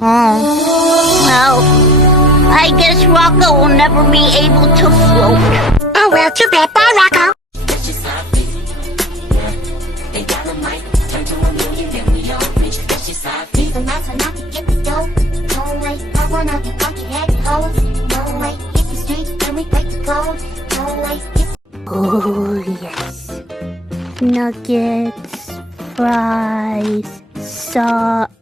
Oh. Well, I guess Rocco will never be able to float. Oh, well, too bad. Bye, Rocco. These are nights when I can get the dough. No way, I wanna be bucket-headed hoes. No way, hit the streets and we break the code. No way, Oh, yes. Nuggets, fries, sauce.